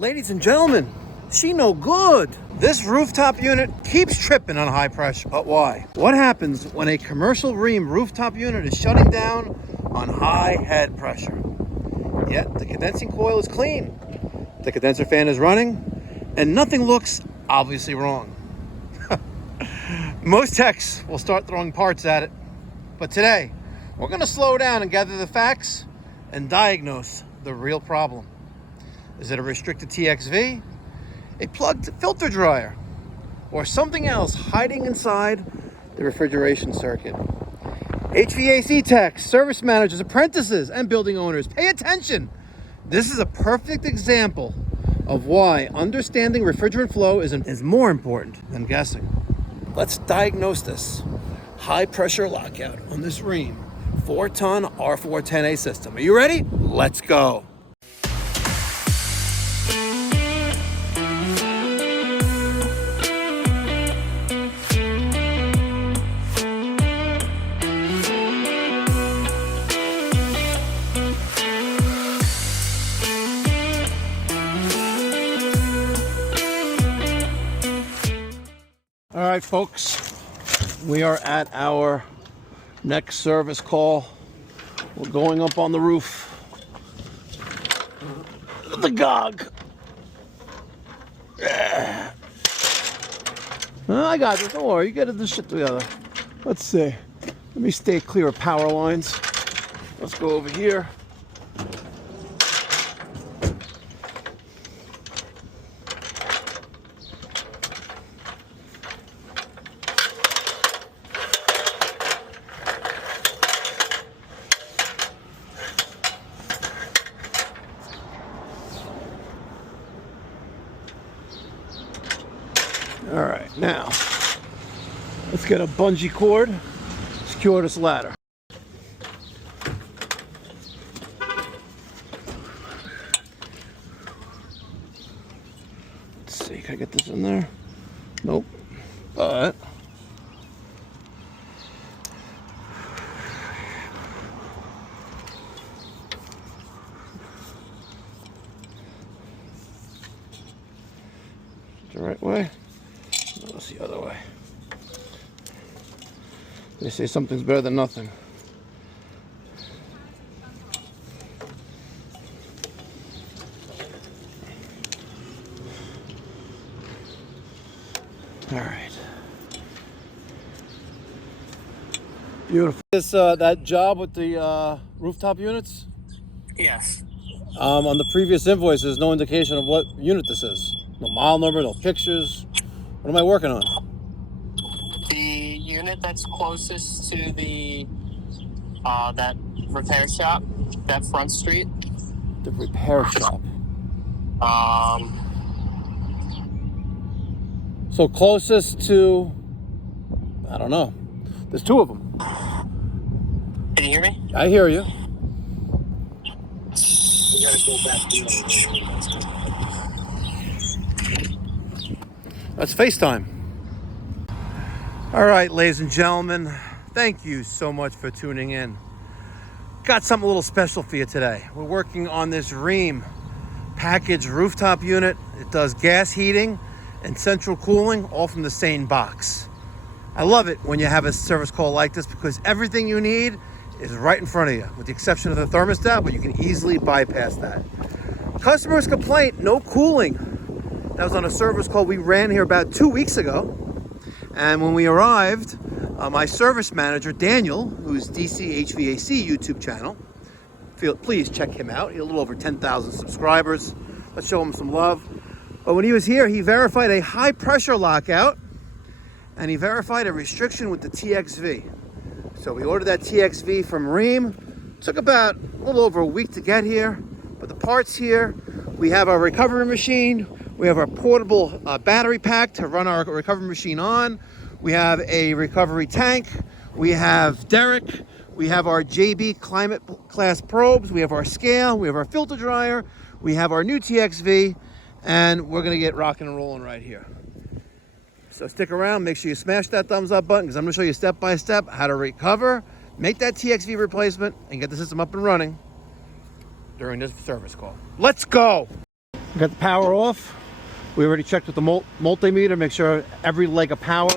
Ladies and gentlemen, she no good. This rooftop unit keeps tripping on high pressure. But why? What happens when a commercial Rheem rooftop unit is shutting down on high head pressure? Yet the condensing coil is clean. The condenser fan is running and nothing looks obviously wrong. Most techs will start throwing parts at it. But today, we're gonna slow down and gather the facts and diagnose the real problem. Is it a restricted TXV, a plugged filter dryer, or something else hiding inside the refrigeration circuit? HVAC techs, service managers, apprentices, and building owners, pay attention. This is a perfect example of why understanding refrigerant flow is more important than guessing. Let's diagnose this high pressure lockout on this Rheem 4-ton R410A system. Are you ready? Let's go. All right, folks, we are at our next service call. We're going up on the roof. The GOG. I got this, don't worry, you get this shit together. Let's see. Let me stay clear of power lines. Let's go over here. All right, now let's get a bungee cord, secure this ladder. Let's see, can I get this in there? Nope, but the right way. Let's the other way. They say something's better than nothing. All right. Beautiful. This that job with the rooftop units? Yes. On the previous invoice, there's no indication of what unit this is. No model number, no pictures. What am I working on? The unit that's closest to the that repair shop, that front street. The repair shop. So closest to, I don't know. There's two of them. Can you hear me? I hear you. We gotta go back to That's FaceTime. All right, ladies and gentlemen, thank you so much for tuning in. Got something a little special for you today. We're working on this Rheem package rooftop unit. It does gas heating and central cooling, all from the same box. I love it when you have a service call like this because everything you need is right in front of you, with the exception of the thermostat, but you can easily bypass that. Customer's complaint, no cooling. That was on a service call we ran here about 2 weeks ago. And when we arrived, my service manager, Daniel, who's DC HVAC YouTube channel, please check him out. He has a little over 10,000 subscribers. Let's show him some love. But when he was here, he verified a high pressure lockout and he verified a restriction with the TXV. So we ordered that TXV from Rheem. Took about a little over a week to get here, but the parts here. We have our recovery machine. We have our portable battery pack to run our recovery machine on. We have a recovery tank. We have Derek. We have our JB climate class probes. We have our scale. We have our filter dryer. We have our new TXV. And we're gonna get rocking and rolling right here. So stick around, make sure you smash that thumbs up button because I'm gonna show you step by step how to recover, make that TXV replacement, and get the system up and running during this service call. Let's go. We got the power off. We already checked with the multimeter, make sure every leg of power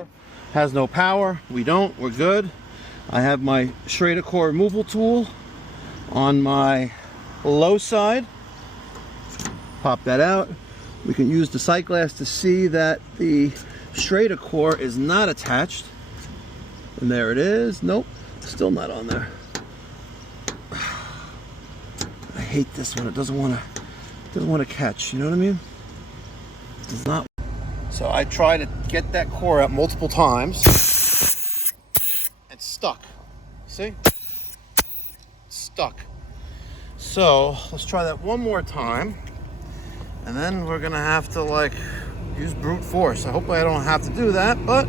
has no power. We don't, we're good. I have my Schrader core removal tool on my low side. Pop that out. We can use the sight glass to see that the Schrader core is not attached. And there it is. Nope, still not on there. I hate this one. It doesn't want to catch. You know what I mean? It does not. So I tried to get that core out multiple times. It's stuck. See? It's stuck. So let's try that one more time. And then we're gonna have to like use brute force. I hope I don't have to do that, but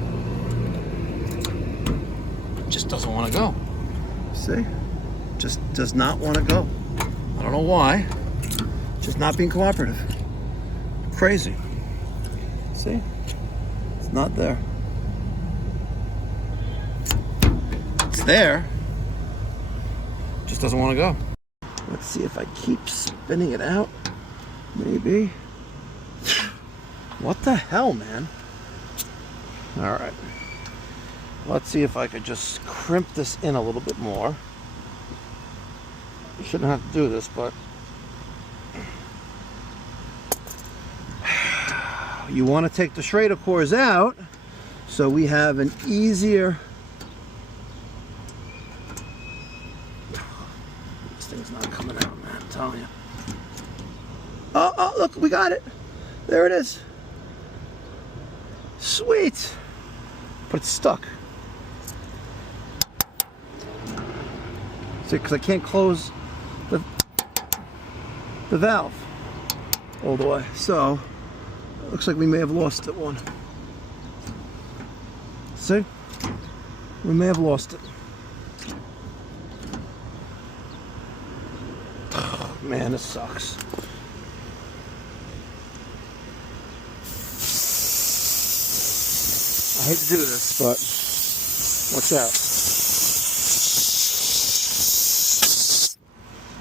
it just doesn't want to go. See? Just does not want to go. I don't know why. Just not being cooperative. Crazy. See? It's not there. It's there. Just doesn't want to go. Let's see if I keep spinning it out. Maybe. What the hell, man? All right. Let's see if I could just crimp this in a little bit more. You shouldn't have to do this, but you want to take the Schrader cores out so we have an easier. This thing's not coming out, man, I'm telling you. Oh, look, we got it. There it is. Sweet. But it's stuck. See, because I can't close the valve all the way. So, it looks like we may have lost it one. See? We may have lost it. Oh, man, this sucks. I hate to do this, but watch out.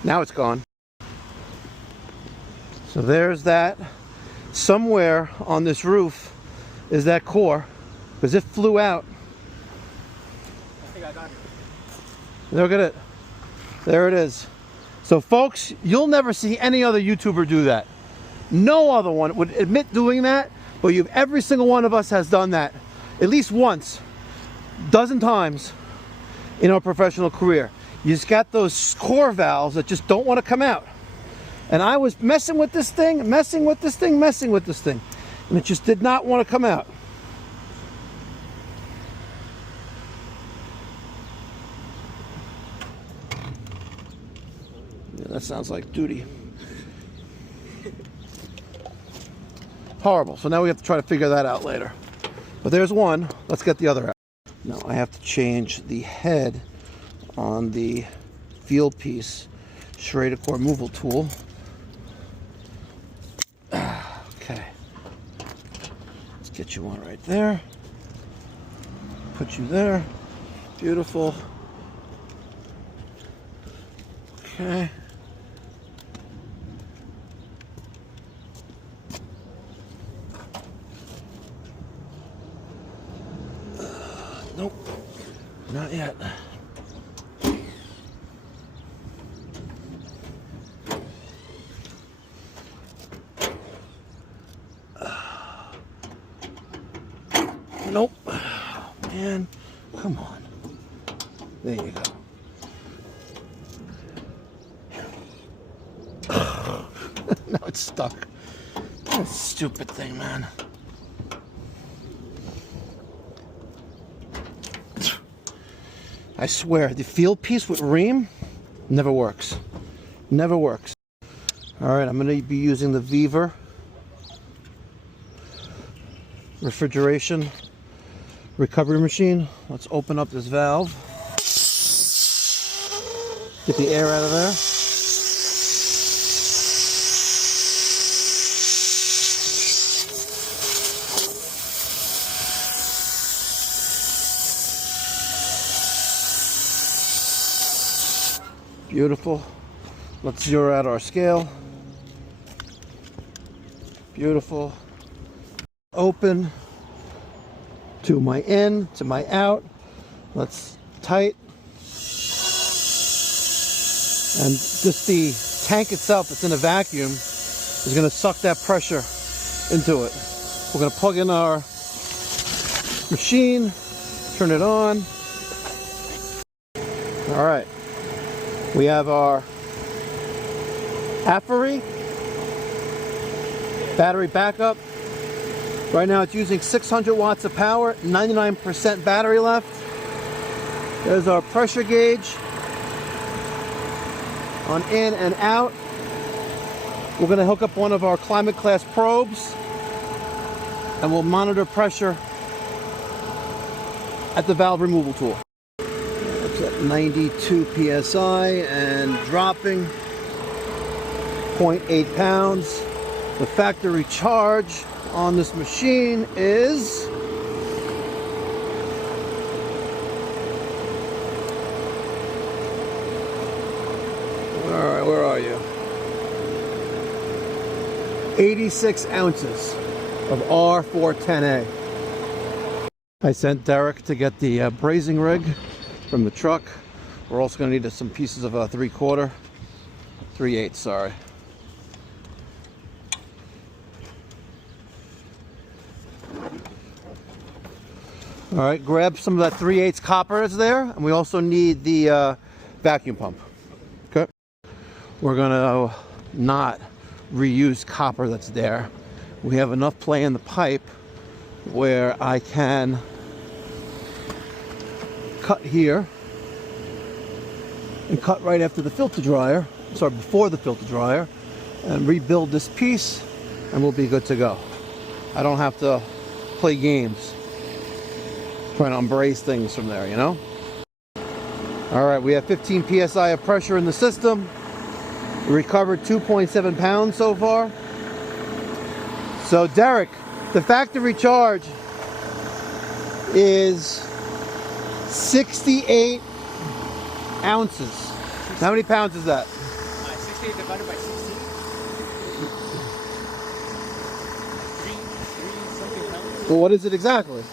Now it's gone. So there's that. Somewhere on this roof is that core, because it flew out. I think I got it. Look at it. There it is. So folks, you'll never see any other YouTuber do that. No other one would admit doing that, but every single one of us has done that. At least once, dozen times in our professional career. You just got those core valves that just don't want to come out. And I was messing with this thing, and it just did not want to come out. Yeah, that sounds like duty. Horrible. So now we have to try to figure that out later. But there's one. Let's get the other out. Now I have to change the head on the field piece Schrader core removal tool. Okay. Let's get you one right there. Put you there. Beautiful. Okay. Nope, not yet. Nope. Oh, man, come on. There you go. Now it's stuck. That stupid thing, man. I swear, the field piece with Rheem never works. Never works. All right, I'm going to be using the Viver refrigeration recovery machine. Let's open up this valve. Get the air out of there. Beautiful. Let's zero out our scale. Beautiful. Open to my in, to my out. Let's tight. And just the tank itself, it's in a vacuum, is going to suck that pressure into it. We're going to plug in our machine, turn it on. All right. We have our Afery battery backup. Right now it's using 600 watts of power, 99% battery left. There's our pressure gauge on in and out. We're going to hook up one of our climate class probes and we'll monitor pressure at the valve removal tool. It's at 92 psi and dropping 0.8 pounds. The factory charge on this machine is where are you? 86 ounces of R410A. I sent Derek to get the brazing rig from the truck. We're also going to need some pieces of 3/8, sorry. All right, grab some of that 3/8 copper that's there, and we also need the vacuum pump. Okay. We're gonna not reuse copper that's there. We have enough play in the pipe where I can cut here and cut right after the filter dryer, sorry, before the filter dryer, and rebuild this piece, and we'll be good to go. I don't have to play games trying to embrace things from there, you know? All right, we have 15 psi of pressure in the system. We recovered 2.7 pounds so far. So Derek, the factory charge is 68 ounces. How many pounds is that? 68 divided by 16. 3 something pounds. Well, what is it exactly?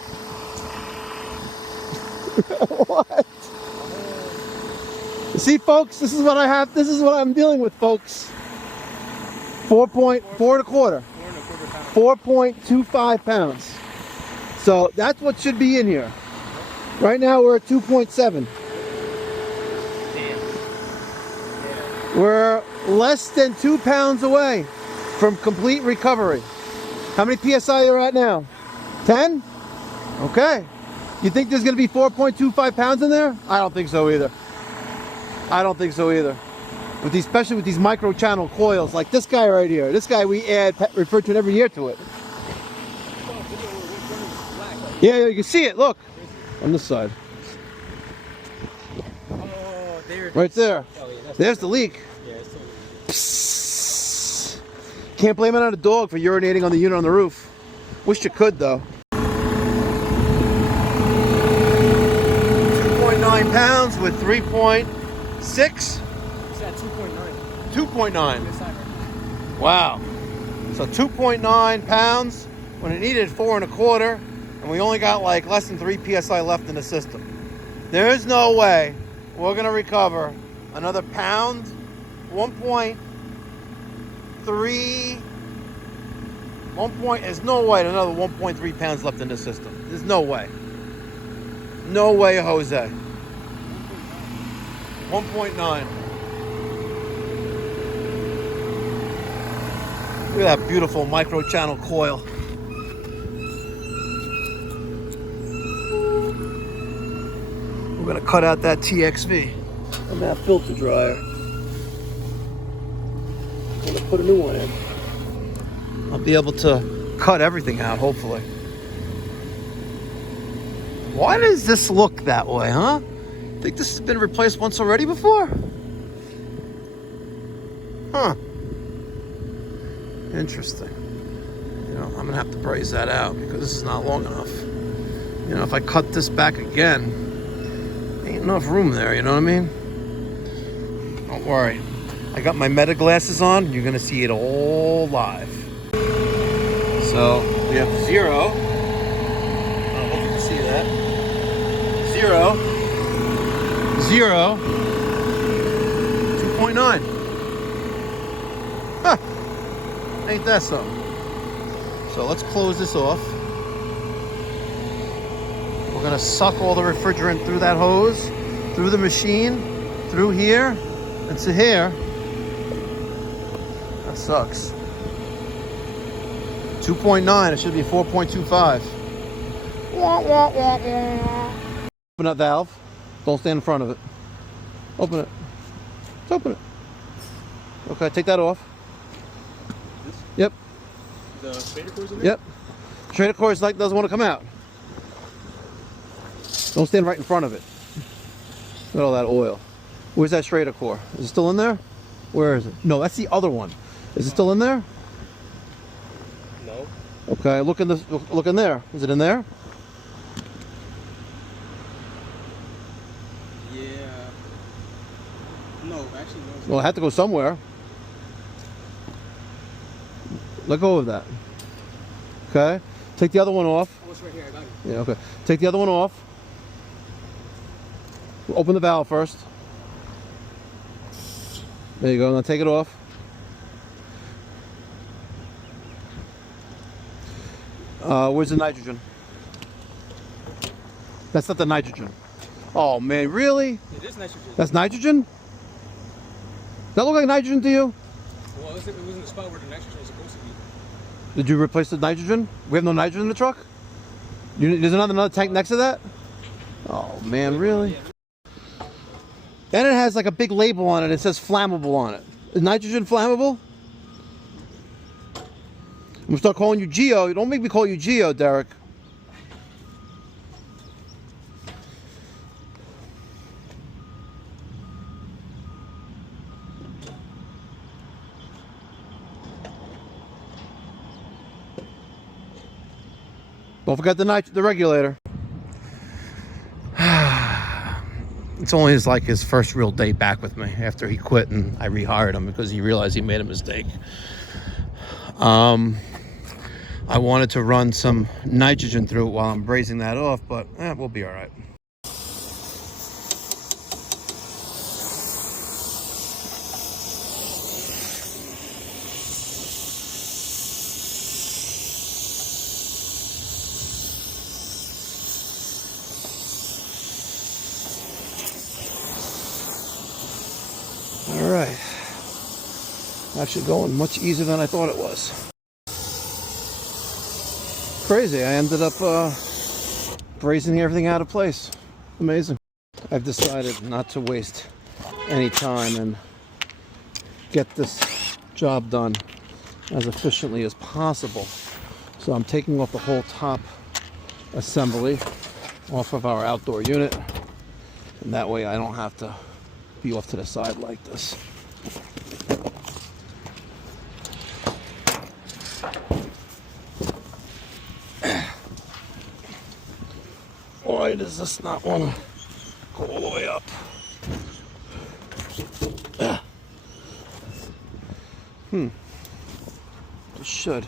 What? See, folks, this is what I have. This is what I'm dealing with, folks. 4.4 1/4. 4.25 pounds. So that's what should be in here. Right now we're at 2.7. We're less than 2 pounds away from complete recovery. How many psi are at now? 10? Okay. You think there's going to be 4.25 pounds in there? I don't think so either. I don't think so either. With these, especially with these micro channel coils, like this guy right here. This guy we add refrigerant every year to it. Yeah, you can see it. Look on this side. Oh, there. Right there. Oh, yeah, there's the leak. Yeah, it's Psst. Can't blame it on a dog for urinating on the unit on the roof. Wish you could though. 2.9 pounds with 3.6. It's at 2.9. 2.9. Wow. So 2.9 pounds when it needed 4 1/4, and we only got like less than 3 psi left in the system. There is no way we're gonna recover another pound, 1.3. There's no way another 1.3 pounds left in the system. There's no way. No way, Jose. 1.9. Look at that beautiful micro channel coil. We're gonna cut out that TXV and that filter dryer. I'm gonna put a new one in. I'll be able to cut everything out, hopefully. Why does this look that way, huh? Think this has been replaced once already before? Huh. Interesting. You know, I'm gonna have to braze that out because this is not long enough. You know, if I cut this back again, ain't enough room there, you know what I mean? Don't worry. I got my meta glasses on. You're gonna see it all live. So we have 0. I hope you can see that. 0, 0, 2.9. Huh. Ain't that something? So let's close this off. We're gonna suck all the refrigerant through that hose, through the machine, through here, and to here. That sucks. 2.9, it should be 4.25. Open that valve. Don't stand in front of it. Open it. Just open it. Okay, take that off. This? Yep. The Schrader core's in there? Yep. Schrader core is like doesn't want to come out. Don't stand right in front of it. Look at all that oil. Where's that Schrader core? Is it still in there? Where is it? No, that's the other one. Is it still in there? No. Okay, look in this. Look in there. Is it in there? Yeah. No, actually no. Well, it had to go somewhere. Let go of that. Okay. Take the other one off. Oh, it's right here. I got it. Yeah. Okay. Take the other one off. Open the valve first. There you go. Now take it off. Where's the nitrogen? That's not the nitrogen. Oh man, really? It is nitrogen. That's nitrogen? Does that look like nitrogen to you? Well, it was in the spot where the nitrogen was supposed to be. Did you replace the nitrogen? We have no nitrogen in the truck? There's another tank next to that? Oh man, really? And it has like a big label on it. It says flammable on it. Is nitrogen flammable? I'm gonna start calling you Geo. Don't make me call you Geo, Derek. Don't forget the regulator. It's only like his first real day back with me after he quit and I rehired him because he realized he made a mistake. I wanted to run some nitrogen through it while I'm brazing that off, but we'll be all right. All right. Actually going much easier than I thought it was. Crazy. I ended up brazing everything out of place. Amazing. I've decided not to waste any time and get this job done as efficiently as possible. So I'm taking off the whole top assembly off of our outdoor unit, and that way I don't have to be off to the side like this. Why does this not want to go all the way up? It should.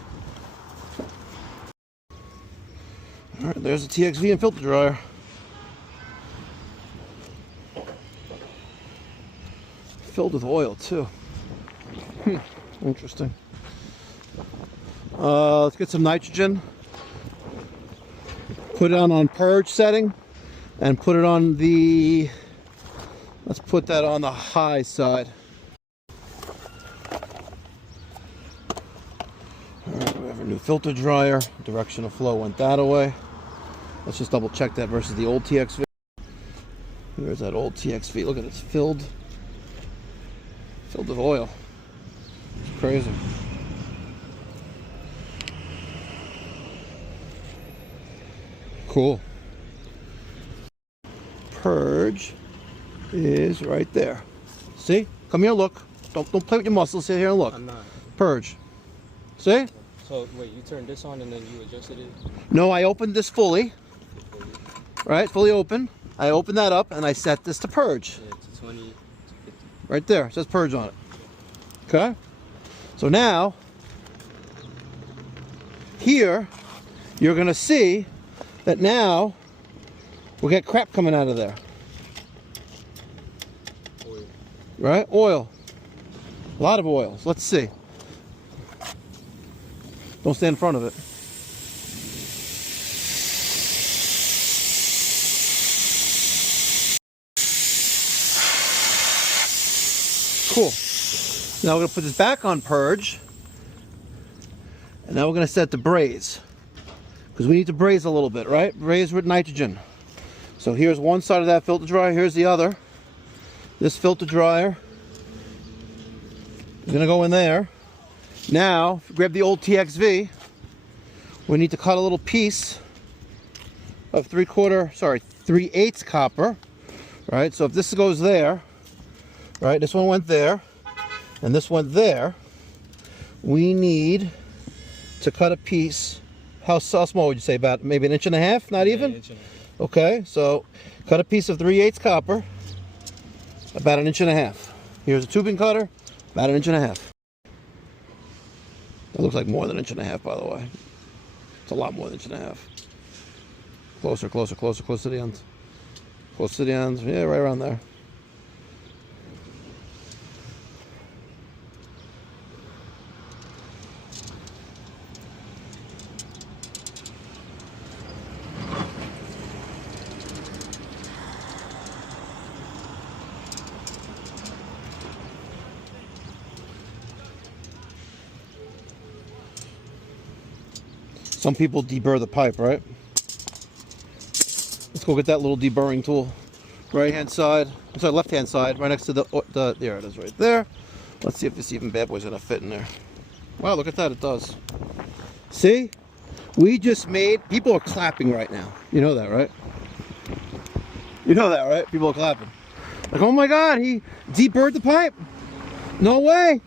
All right, there's the TXV and filter dryer. Filled with oil too. Interesting. Let's get some nitrogen. Put it on purge setting and put it on the, let's put that on the high side. All right, we have a new filter dryer. Direction of flow went that away. Let's just double check that versus the old TXV. Here's that old TXV. Look at it, it's filled with oil. It's crazy. Cool. Purge is right there. See? Come here, look. Don't play with your muscles. Sit here and look. I'm not. Purge. See? So wait, you turned this on and then you adjusted it? No, I opened this fully. Right, fully open. I opened that up and I set this to purge. Yeah, to 20, to 50. Right there. It says purge on it. Okay? So now, here, you're gonna see that now we get crap coming out of there. Oil. Right? Oil. A lot of oils. Let's see. Don't stand in front of it. Cool. Now we're going to put this back on purge. And now we're going to set to braze. Because we need to braze a little bit, right? Braze with nitrogen. So here's one side of that filter dryer. Here's the other. This filter dryer is going to go in there. Now, grab the old TXV. We need to cut a little piece of 3/8 copper. Right? So if this goes there, right, this one went there, and this went there, we need to cut a piece. How small would you say? About maybe 1.5 inches? Not even? 1.5 inches. Okay, so cut a piece of 3/8 copper, about 1.5 inches. Here's a tubing cutter, about 1.5 inches. That looks like more than 1.5 inches, by the way. It's a lot more than 1.5 inches. Closer, closer, closer, close to the end. Close to the end. Yeah, right around there. Some people deburr the pipe, right? Let's go get that little deburring tool. Right hand side, I'm sorry, left hand side, right next to the there it is right there. Let's see if this even bad boy's gonna fit in there. Wow, look at that, it does. See? We just made, people are clapping right now. You know that, right? You know that, right? People are clapping. Like, oh my God, he deburred the pipe. No way.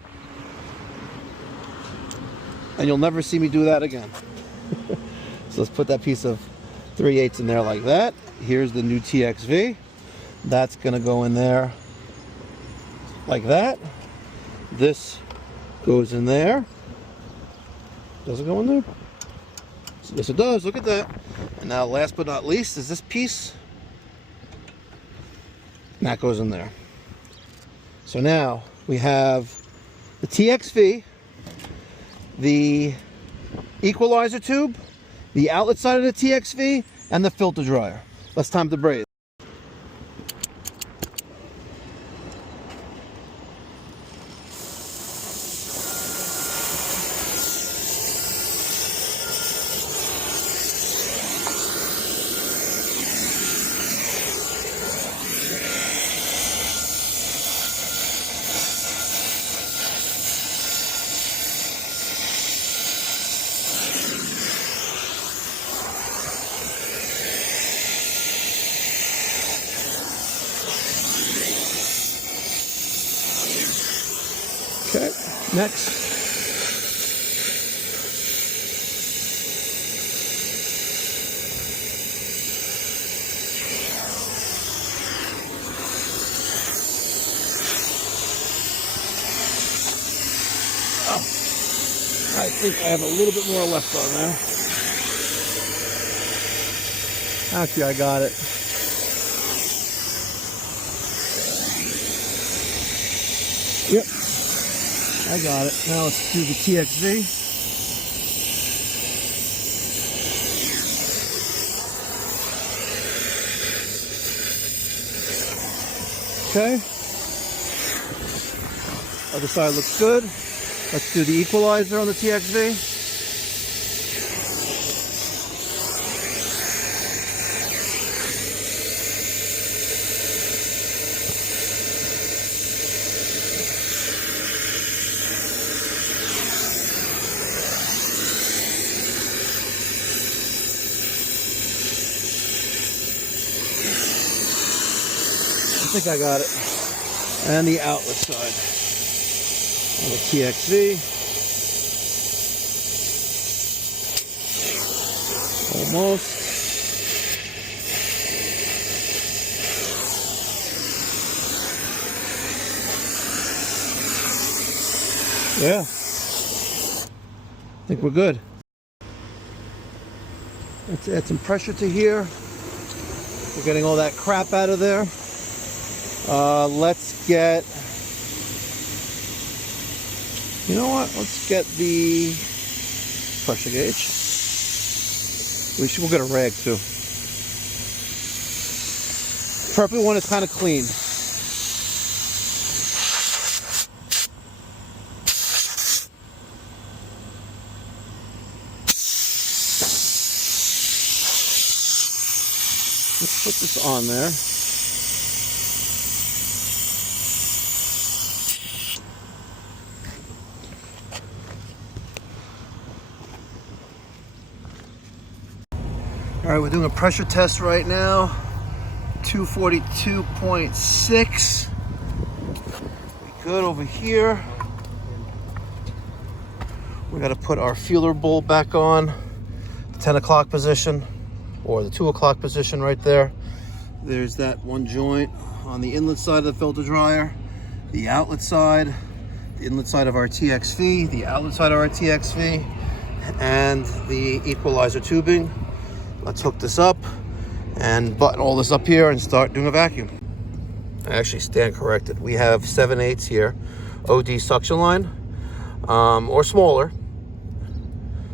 And you'll never see me do that again. So let's put that piece of 3/8 in there like that. Here's the new TXV. That's gonna go in there like that. This goes in there. Does it go in there? Yes, it does. Look at that. And now, last but not least, is this piece. And that goes in there. So now we have the TXV, the equalizer tube, the outlet side of the TXV, and the filter dryer. Let's time to braze. Okay, next. Oh, I think I have a little bit more left on there. Actually, I got it. Yep. I got it. Now let's do the TXV. Okay. Other side looks good. Let's do the equalizer on the TXV. I think I got it. And the outlet side on the TXV. Almost. Yeah. I think we're good. Let's add some pressure to here. We're getting all that crap out of there. Let's get, you know what? Let's get the pressure gauge. We'll get a rag too. Preferably one that's kind of clean. Let's put this on there. All right, we're doing a pressure test right now. 242.6. We good over here. We got to put our feeler bulb back on, the 10 o'clock position, or the 2 o'clock position right there. There's that one joint on the inlet side of the filter dryer, the outlet side, the inlet side of our TXV, the outlet side of our TXV, and the equalizer tubing. Let's hook this up and button all this up here and start doing a vacuum. I actually stand corrected. We have 7/8 here, OD suction line, or smaller.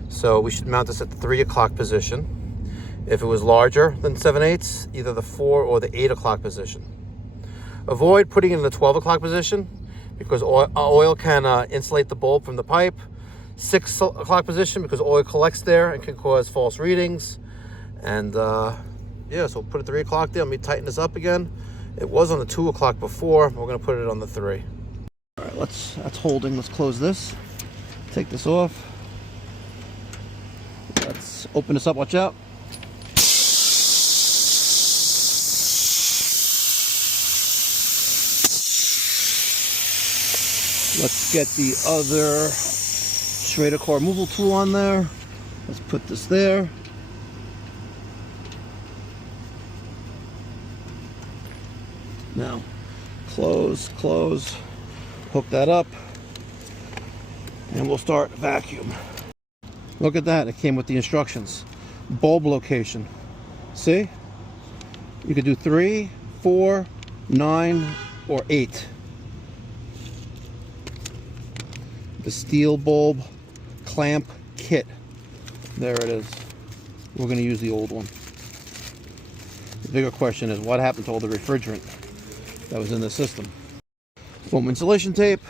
So we should mount this at the 3 o'clock position. If it was larger than 7/8, either the 4 or the 8 o'clock position. Avoid putting it in the 12 o'clock position because oil can insulate the bulb from the pipe. 6 o'clock position because oil collects there and can cause false readings. And yeah, so we'll put it 3 o'clock there. Let me tighten this up again. It was on the 2 o'clock before. We're gonna put it on the 3. All right, that's holding. Let's close this. Take this off. Let's open this up, watch out. Let's get the other Schrader core removal tool on there. Let's put this there. Now, close, hook that up, and we'll start vacuum. Look at that, it came with the instructions. Bulb location. See? You could do 3, 4, 9, or 8. The steel bulb clamp kit. There it is. We're going to use the old one. The bigger question is what happened to all the refrigerant that was in the system. Foam insulation tape.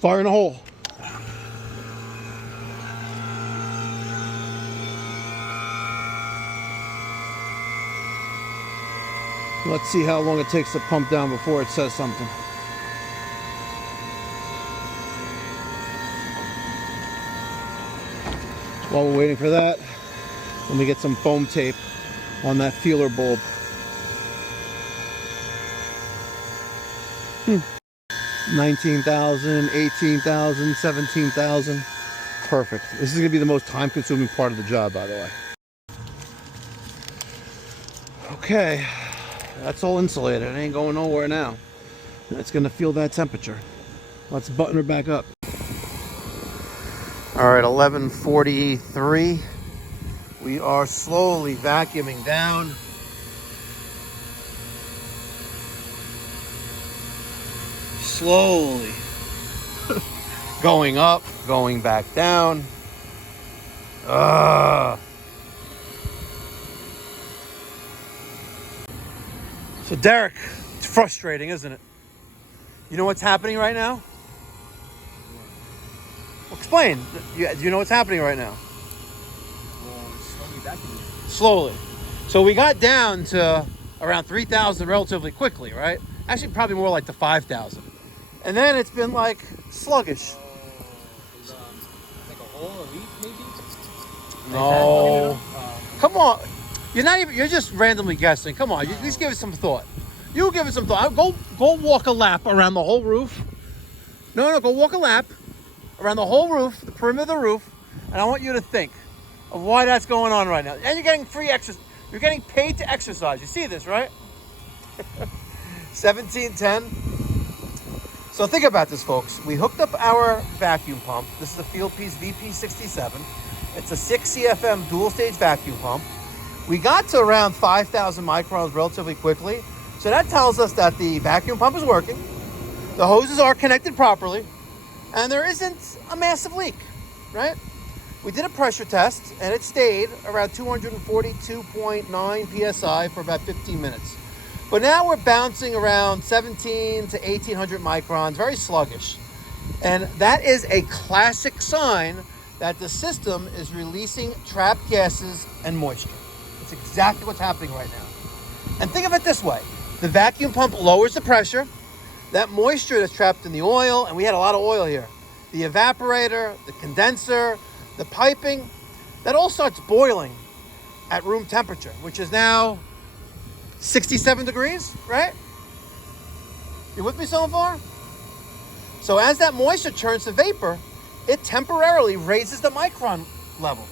Fire in a hole. Let's see how long it takes to pump down before it says something. While we're waiting for that, let me get some foam tape on that feeler bulb. 19,000, 18,000, 17,000. Perfect. This is gonna be the most time-consuming part of the job, by the way. Okay, that's all insulated. It ain't going nowhere now. It's gonna feel that temperature. Let's button her back up. All right, 11:43. We are slowly vacuuming down. Slowly. Going up, going back down. So Derek, it's frustrating, isn't it? You know what's happening right now? Well, explain. Do you know what's happening right now? Slowly vacuuming. Slowly. So we got down to around 3,000 relatively quickly, right? Actually, probably more like to 5,000. And then it's been like sluggish. Like a hole, a leak, maybe? No. Come on. You're just randomly guessing. Come on, you just give it some thought. You give it some thought. Go walk a lap around the whole roof. No, go walk a lap around the whole roof, the perimeter of the roof, and I want you to think of why that's going on right now. And you're getting free exercise. You're getting paid to exercise. You see this, right? 1710. So think about this, folks. We hooked up our vacuum pump. This is a Field Piece VP67. It's a 6 CFM dual stage vacuum pump. We got to around 5,000 microns relatively quickly. So that tells us that the vacuum pump is working. The hoses are connected properly. And there isn't a massive leak, right? We did a pressure test and it stayed around 242.9 PSI for about 15 minutes. But now we're bouncing around 17 to 1800 microns, very sluggish. And that is a classic sign that the system is releasing trapped gases and moisture. It's exactly what's happening right now. And think of it this way. The vacuum pump lowers the pressure. That moisture that's trapped in the oil, and we had a lot of oil here. The evaporator, the condenser, the piping, that all starts boiling at room temperature, which is now 67 degrees, right? You with me so far? So as that moisture turns to vapor, it temporarily raises the micron level.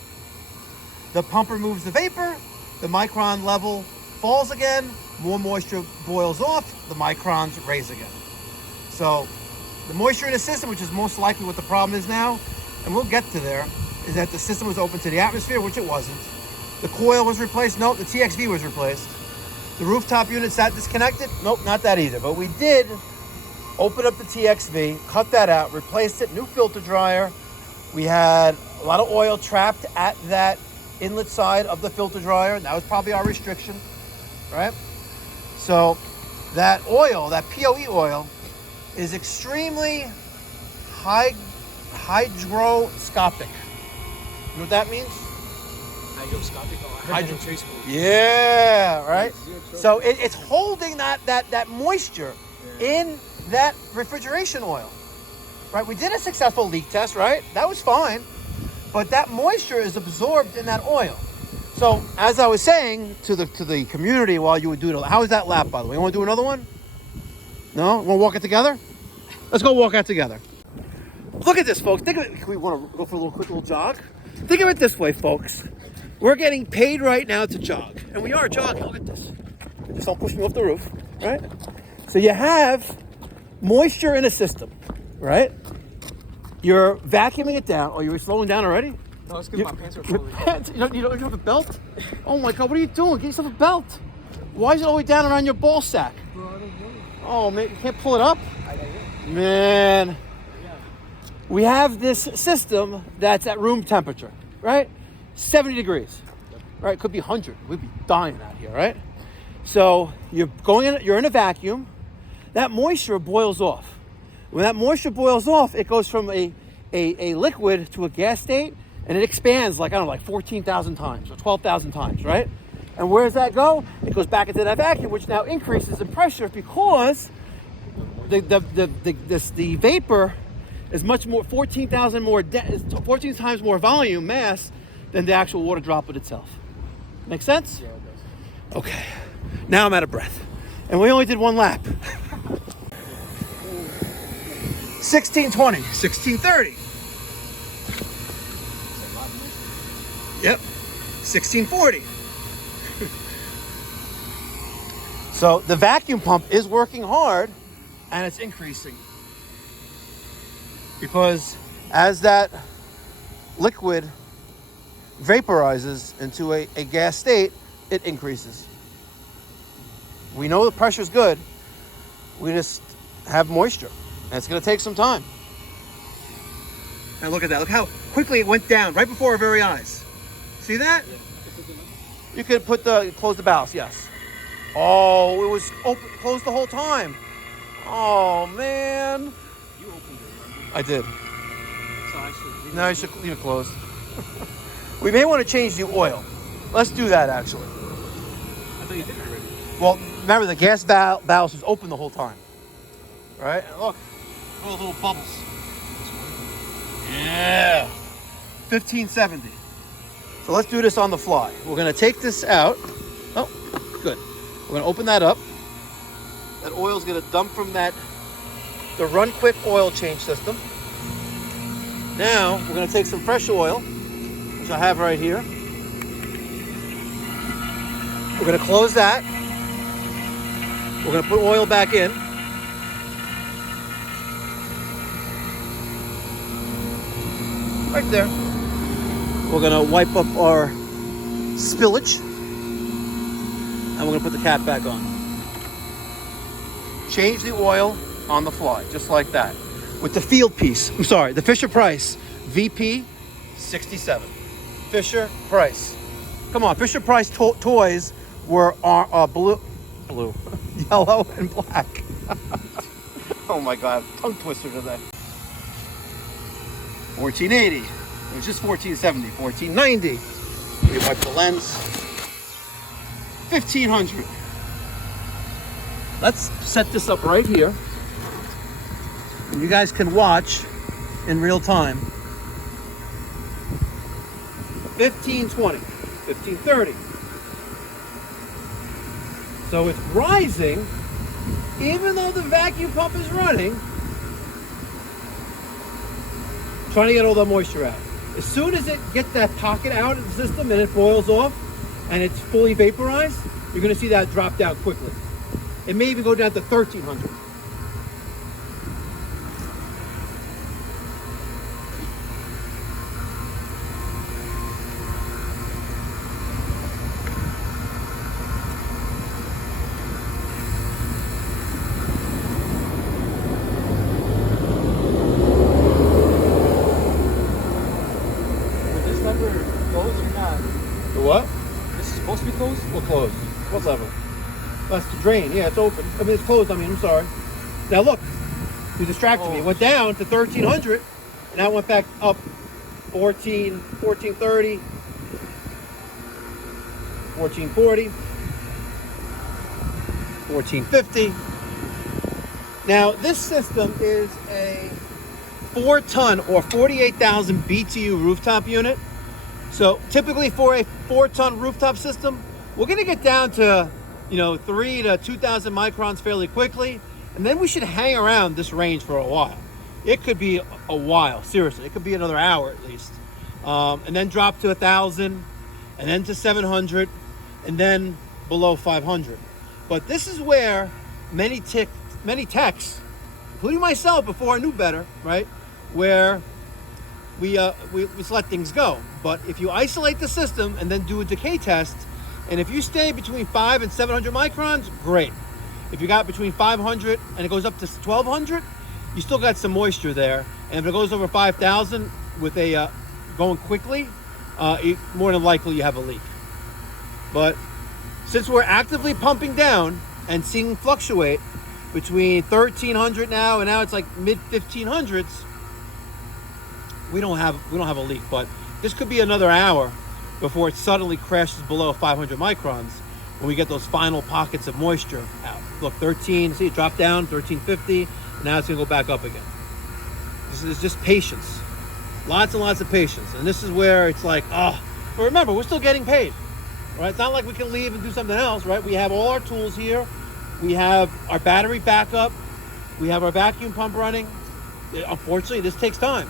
The pump removes the vapor, the micron level falls again, more moisture boils off, the microns raise again. So the moisture in the system, which is most likely what the problem is now, and we'll get to there, is that the system was open to the atmosphere, which it wasn't. The coil was replaced. Nope, the TXV was replaced. The rooftop unit sat disconnected. Nope, not that either. But we did open up the TXV, cut that out, replaced it, new filter dryer. We had a lot of oil trapped at that inlet side of the filter dryer. That was probably our restriction, right? So that oil, that POE oil, is extremely hydroscopic. You know what that means? Hydroscopic. Oh, I heard that in trade school. Yeah, right? So it's holding that moisture in that refrigeration oil, right? We did a successful leak test, right? That was fine, but that moisture is absorbed in that oil. So as I was saying to the community while you would do it, how was that lap, by the way? You want to do another one? No? Want to walk it together? Let's go walk out together. Look at this, folks. Think of it. We want to go for a quick little jog. Think of it this way, folks. We're getting paid right now to jog, and we are jogging. Look at this. Just don't push me off the roof, right? So you have moisture in a system, right? You're vacuuming it down. Oh, you're slowing down already? No, it's because my pants are Your falling. pants? You don't have a belt? Oh my God, what are you doing? Get yourself a belt. Why is it all the way down around your ball sack? Bro, I don't know. Oh man, you can't pull it up? I don't know. Man. Yeah. We have this system that's at room temperature, right? 70 degrees, right? Could be 100. We'd be dying out here, right? So you're in a vacuum. That moisture boils off. When that moisture boils off, it goes from a liquid to a gas state, and it expands like 14,000 times or 12,000 times, right? And where does that go? It goes back into that vacuum, which now increases in pressure because the vapor is much more, 14 times more volume, mass, than the actual water droplet itself. Make sense? Yeah, it does. Okay. Now I'm out of breath. And we only did one lap. 1620, 1630. Yep. 1640. So the vacuum pump is working hard and it's increasing. Because as that liquid vaporizes into a gas state, it increases. We know the pressure's good. We just have moisture. And it's going to take some time. And look at that. Look how quickly it went down right before our very eyes. See that? You could close the valves, yes. Oh, it was closed the whole time. Oh, man. You opened it, remember? I did. So I should leave No, you should leave it closed. We may want to change the oil. Let's do that, actually. I thought you did already. Well, remember, the gas valve was open the whole time. Right? And look, all those little bubbles. Yeah. 1570. So let's do this on the fly. We're going to take this out. Oh, good. We're going to open that up. That oil's going to dump from the Run Quick oil change system. Now, we're going to take some fresh oil, which I have right here. We're going to close that. We're going to put oil back in. Right there. We're going to wipe up our spillage. And we're going to put the cap back on. Change the oil on the fly, just like that. With the field piece, I'm sorry, the Fisher-Price VP 67. Fisher-Price. Come on, Fisher-Price toys were blue, yellow, and black. Oh my God, tongue twister today. 1480. It was just 1470. 1490. We wipe the lens. 1500. Let's set this up right here. And you guys can watch in real time. 1520. 1530. So it's rising, even though the vacuum pump is running, trying to get all the moisture out. As soon as it gets that pocket out of the system and it boils off and it's fully vaporized, you're going to see that drop down quickly. It may even go down to 1300. What? This is supposed to be closed? We're closed. What lever? That's the drain. Yeah, it's open. I mean, it's closed. I'm sorry. Now look, you distracted me. It went down to 1300, and now it went back up 1430, 1440, 1450. Now, this system is a 4-ton or 48,000 BTU rooftop unit. So typically for a 4-ton rooftop system, we're going to get down to, 3 to 2,000 microns fairly quickly. And then we should hang around this range for a while. It could be a while, seriously. It could be another hour at least. And then drop to 1,000, and then to 700, and then below 500. But this is where many techs, including myself before I knew better, right, where we let things go. But if you isolate the system and then do a decay test, and if you stay between 5 and 700 microns, great. If you got between 500 and it goes up to 1,200, you still got some moisture there. And if it goes over 5,000 with a going quickly, more than likely you have a leak. But since we're actively pumping down and seeing fluctuate between 1,300 now, and now it's like mid 1,500s, we don't have a leak. But this could be another hour before it suddenly crashes below 500 microns when we get those final pockets of moisture out. Look, 13, see it drop down, 1350, now it's gonna go back up again. This is just patience. Lots and lots of patience. And this is where it's like, but remember, we're still getting paid, right? It's not like we can leave and do something else, right? We have all our tools here. We have our battery backup. We have our vacuum pump running. Unfortunately, this takes time.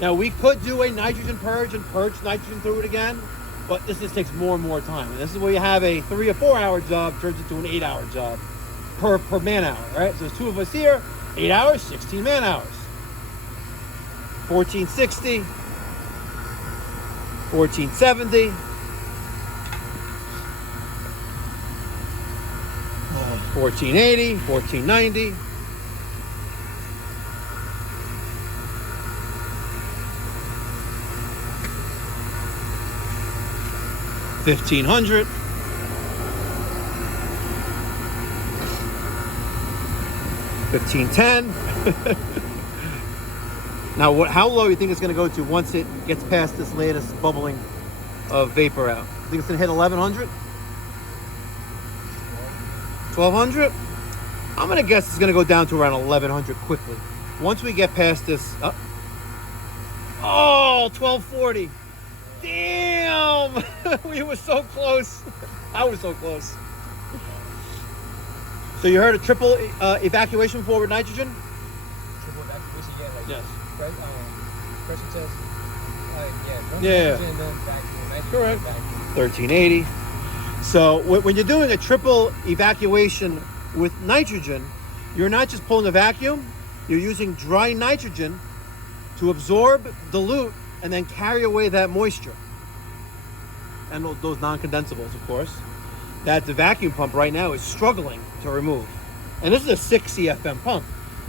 Now, we could do a nitrogen purge and purge nitrogen through it again, but this just takes more and more time. And this is where you have a 3 or 4 hour job turns into an 8 hour job per man hour, right? So there's 2 of us here, 8 hours, 16 man hours. 1460, 1470, 1480, 1490. $1,500. $1,510. Now, how low do you think it's going to go to once it gets past this latest bubbling of vapor out? You think it's going to hit 1,100? 1,200? I'm going to guess it's going to go down to around 1,100 quickly. Once we get past this... 1,240. Damn! We were so close. I was so close. So you heard a triple evacuation before with nitrogen? Triple evacuation, yeah. Like, yes. Right? Pressure test. Yeah. And then vacuum, correct. 1380. So when you're doing a triple evacuation With nitrogen, you're not just pulling a vacuum, you're using dry nitrogen to absorb, dilute, and then carry away that moisture. And those non-condensibles, of course, that the vacuum pump right now is struggling to remove. And this is a 6 CFM pump.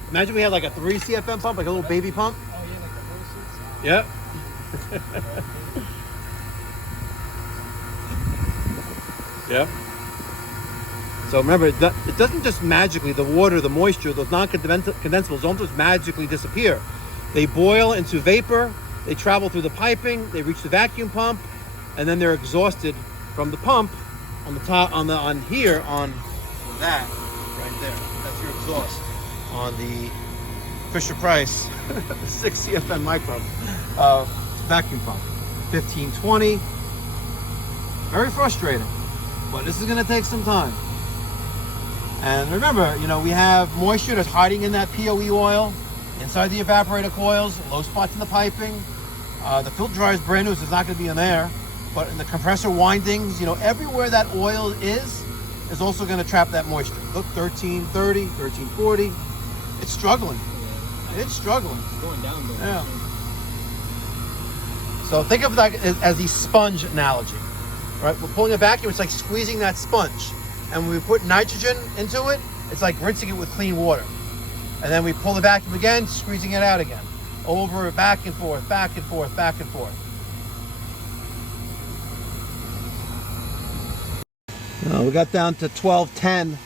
Imagine we had like a 3 CFM pump, like a little baby pump. Oh yeah, like the horses. Yep. Yep. So remember, it doesn't just magically, the water, the moisture, those non-condensables don't just magically disappear. They boil into vapor, they travel through the piping, they reach the vacuum pump, and then they're exhausted from the pump on the top, on that right there. That's your exhaust on the Fisher Price 6 CFM Micron vacuum pump. 1520. Very frustrating, but this is going to take some time. And remember, you know, we have moisture that's hiding in that POE oil, inside the evaporator coils, low spots in the piping. The filter dryer is brand new, so it's not going to be in there. But in the compressor windings, you know, everywhere that oil is also going to trap that moisture. Look, 1330, 1340. It's struggling. Yeah. It's struggling. It's going down though. Yeah. So think of that as the sponge analogy, right? We're pulling a vacuum, it's like squeezing that sponge. And when we put nitrogen into it, it's like rinsing it with clean water. And then we pull the vacuum again, squeezing it out again. Over, back and forth, back and forth, back and forth. We got down to 1210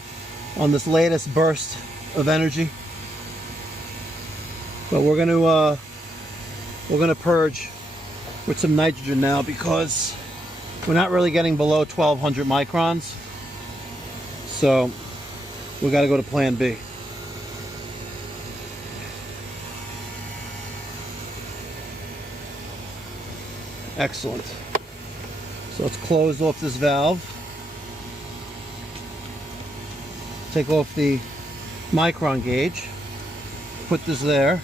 on this latest burst of energy. But we're gonna purge with some nitrogen now because we're not really getting below 1200 microns. So we got to go to plan B. Excellent. So let's close off this valve. Take off the micron gauge. Put this there.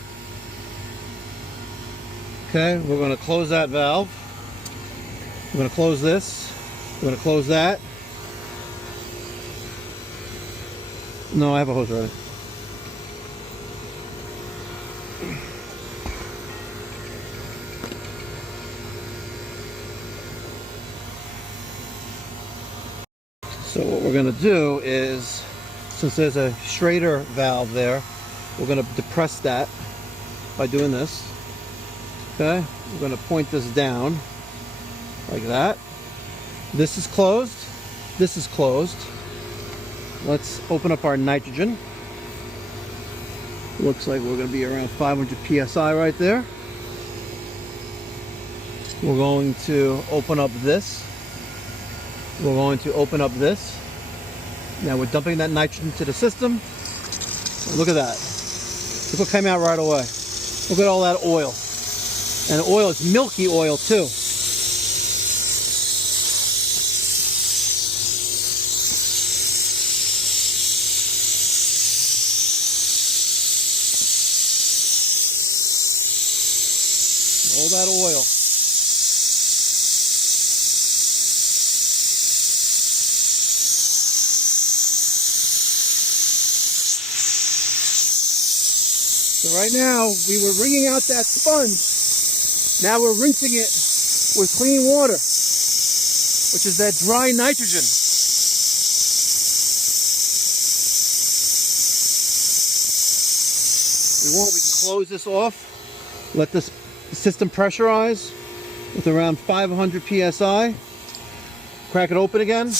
Okay, we're going to close that valve. We're going to close this. We're going to close that. No, I have a hose ready. So what we're going to do is, since there's a Schrader valve there, we're going to depress that by doing this. Okay, we're going to point this down like that. This is closed. This is closed. Let's open up our nitrogen. Looks like we're going to be around 500 psi right there. We're going to open up this. We're going to open up this. Now we're dumping that nitrogen to the system. Look at that. Look what came out right away. Look at all that oil. And the oil is milky oil too. All that oil. So right now, we were wringing out that sponge. Now we're rinsing it with clean water, which is that dry nitrogen. We can close this off, let this system pressurize with around 500 psi. Crack it open again.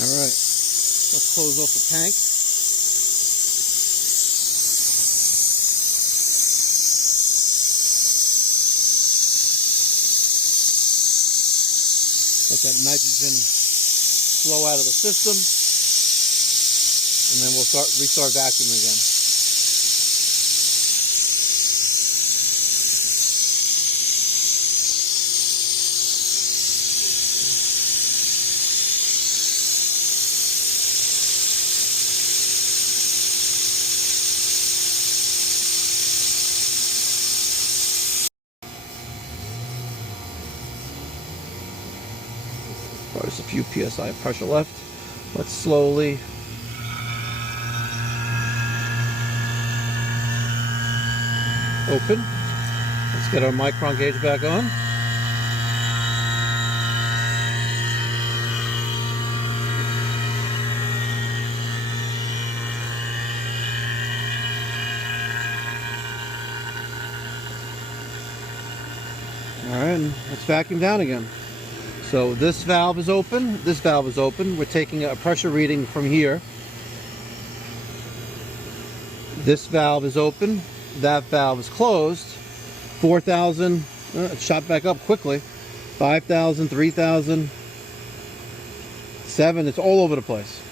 All right, let's close off the tank. Let that nitrogen flow out of the system, and then we'll restart vacuuming again. There's a few psi of pressure left. Let's slowly open. Let's get our micron gauge back on. All right, and let's vacuum down again. So this valve is open, this valve is open. We're taking a pressure reading from here. This valve is open, that valve is closed. 4,000, it shot back up quickly. 5,000, 3,000, 7, it's all over the place.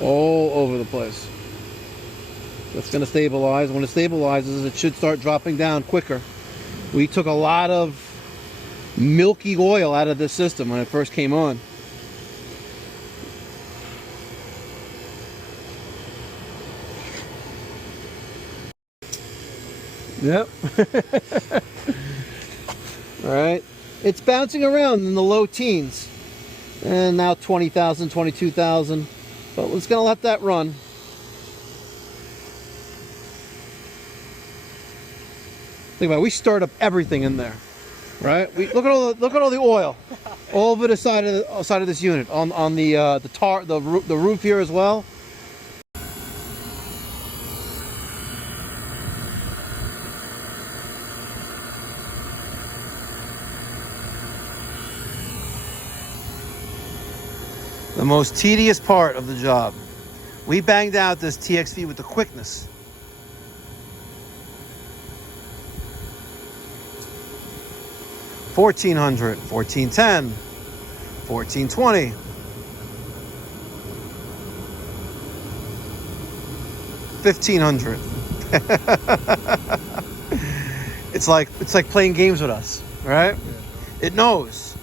All over the place. That's going to stabilize. When it stabilizes, it should start dropping down quicker. We took a lot of milky oil out of this system when it first came on. Yep. All right. It's bouncing around in the low teens. And now 20,000, 22,000. But we're just going to let that run. Think about it, we stirred up everything in there, right? We look at all the oil, all over the side of this unit, on the roof here as well. The most tedious part of the job. We banged out this TXV with the quickness. $1,400, $1,410, $1,420. $1,500. It's like playing games with us, right? It knows.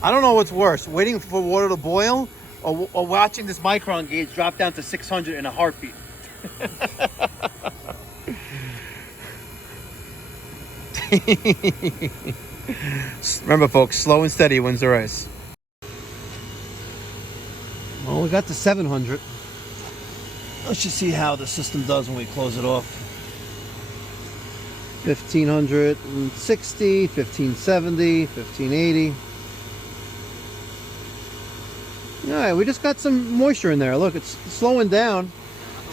I don't know what's worse, waiting for water to boil or watching this micron gauge drop down to 600 in a heartbeat. Remember, folks, slow and steady wins the race. Well, we got to 700. Let's just see how the system does when we close it off. 1,560, 1,570, 1,580. All right, we just got some moisture in there. Look, it's slowing down.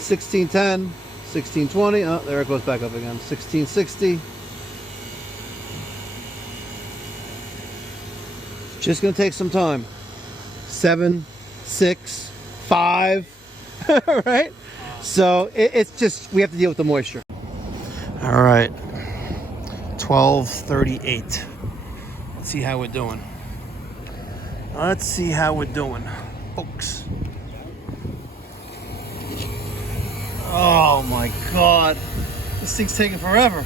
1610, 1620. Oh, there it goes back up again. 1660. Just gonna take some time. 7, 6, 5. All right. So it's just we have to deal with the moisture. All right. 12:38. Let's see how we're doing. Let's see how we're doing, folks. Oh my God, this thing's taking forever.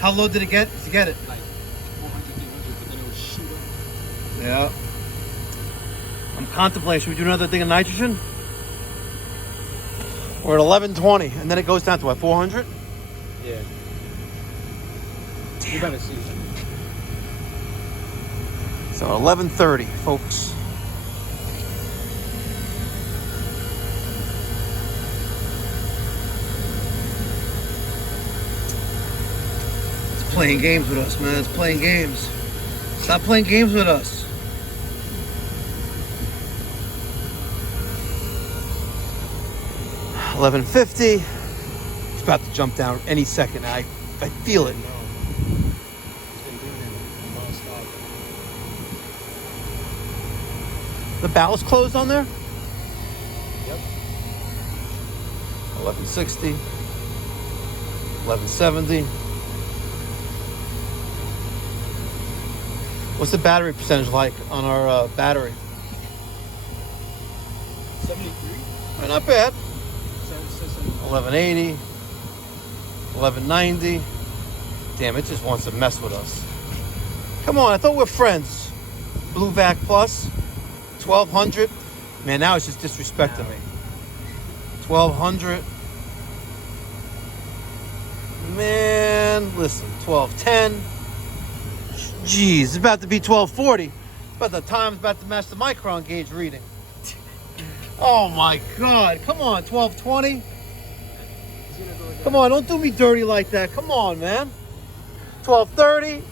How low did it get? Did you get it? Like 400, 300, but then it would shoot up. Yeah. I'm contemplating, should we do another thing of nitrogen? We're at 1120, and then it goes down to what, 400? Yeah. Damn. You better see. So 1130, folks. It's playing games with us, man. It's playing games. Stop playing games with us. $11.50. It's about to jump down any second. I feel it. The ballast closed on there? Yep. 1160, 1170. What's the battery percentage like on our battery? 73. Not bad. 760. 1180, 1190. Damn, it just wants to mess with us. Come on, I thought we were friends. Blue Vac Plus, 1200. Man, now it's just disrespecting me. 1200. Man, listen, 1210. Jeez, it's about to be 1240. But the time's about to match the micron gauge reading. Oh my God, come on, 1220. Come on, don't do me dirty like that. Come on, man. 1230.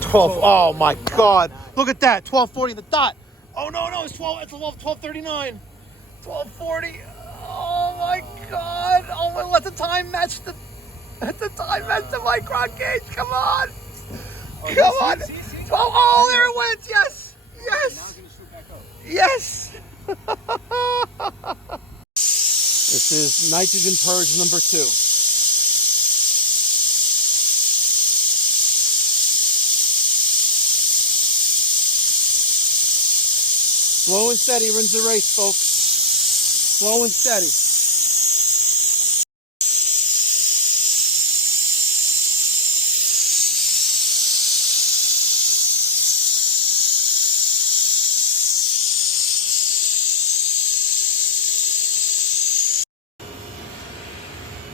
12. Oh my God. Look at that. 1240 the dot. Oh no, it's 12. It's 1239. 1240. Oh my God. Oh my, let the time match the micron gauge. Come on. Come on. See? Oh, there it went. Yes. Now Yes. it's gonna shoot back up. Yes. This is nitrogen purge number 2. Slow and steady wins the race, folks. Slow and steady.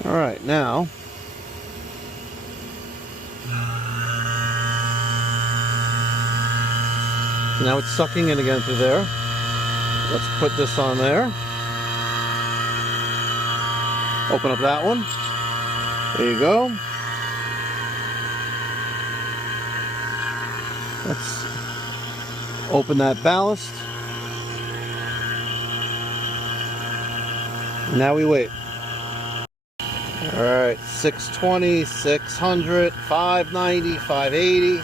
All right, now it's sucking in again through there. Let's put this on there. Open up that one. There you go. Let's open that ballast. Now we wait. All right, 620, 600, 590, 580,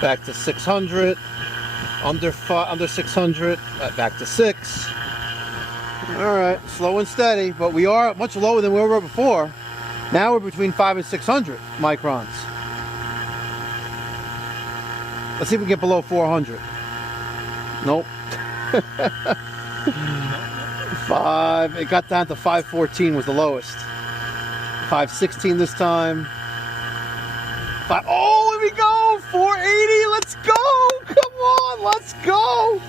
back to 600, under 600, back to 6. All right, slow and steady, but we are much lower than we were before. Now we're between 500 and 600 microns. Let's see if we get below 400. Nope. 5. It got down to 514 was the lowest. 516 this time. 5. Oh, here we go. 480. Let's go. Come on, let's go.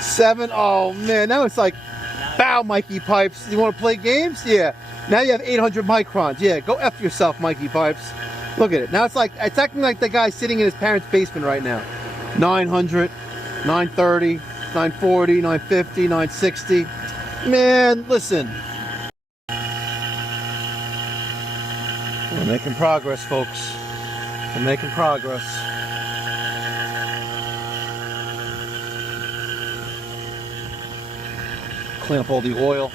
7. Oh man, now it's like, bow, Mikey Pipes. You want to play games? Yeah. Now you have 800 microns. Yeah, go F yourself, Mikey Pipes. Look at it. Now it's acting like the guy sitting in his parents' basement right now. 900, 930, 940, 950, 960. Man, listen. We're making progress, folks. We're making progress. Clean up all the oil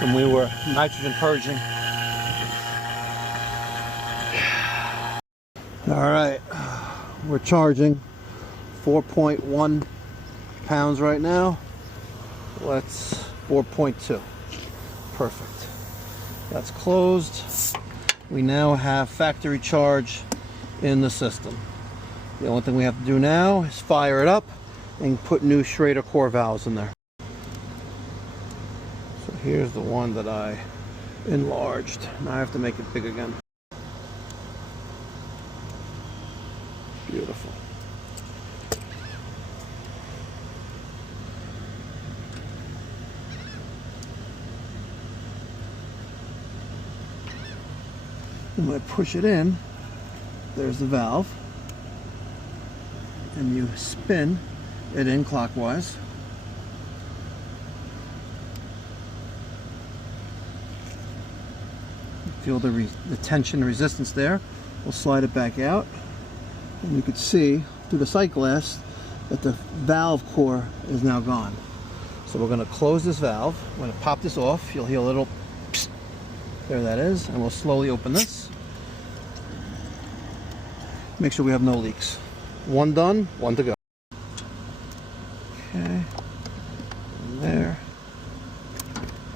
when we were nitrogen purging. All right, we're charging 4.1 pounds right now. Let's 4.2. Perfect. That's closed. We now have factory charge in the system. The only thing we have to do now is fire it up and put new Schrader core valves in there. So here's the one that I enlarged. Now I have to make it big again. Beautiful. And when I push it in, there's the valve, and you spin it in clockwise. Feel the tension resistance there. We'll slide it back out, and you can see through the sight glass that the valve core is now gone. So we're going to close this valve. We're going to pop this off. You'll hear a little psst, There that is. And we'll slowly open this. Make sure we have no leaks. One done, one to go. Okay. And there.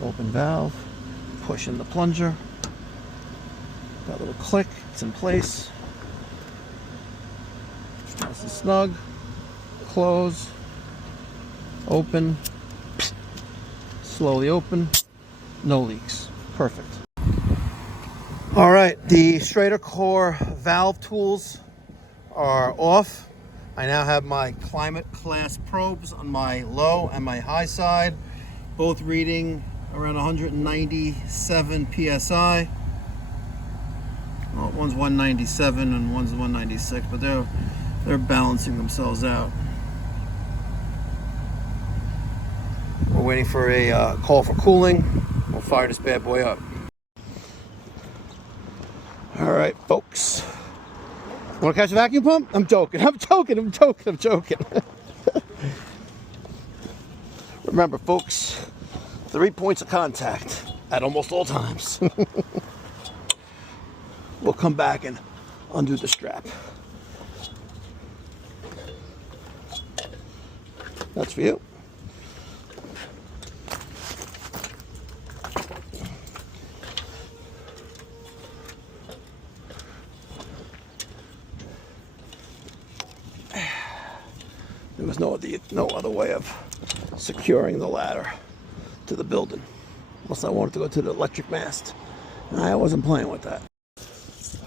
Open valve. Push in the plunger. That little click. It's in place. Nice and snug. Close. Open. Slowly open. No leaks. Perfect. All right, the Schrader core valve tools are off. I now have my climate class probes on my low and my high side, both reading around 197 psi. Well, one's 197 and one's 196, but they're balancing themselves out. We're waiting for a call for cooling. We'll fire this bad boy up. All right, folks. Want to catch a vacuum pump? I'm joking. Remember, folks, 3 points of contact at almost all times. We'll come back and undo the strap. That's for you. There was no other way of securing the ladder to the building, unless I wanted to go to the electric mast. I wasn't playing with that.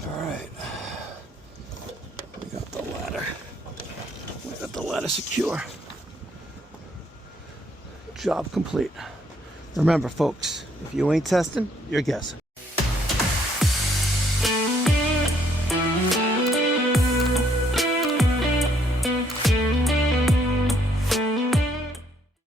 All right, we got the ladder. We got the ladder secure. Job complete. Remember, folks, if you ain't testing, you're guessing.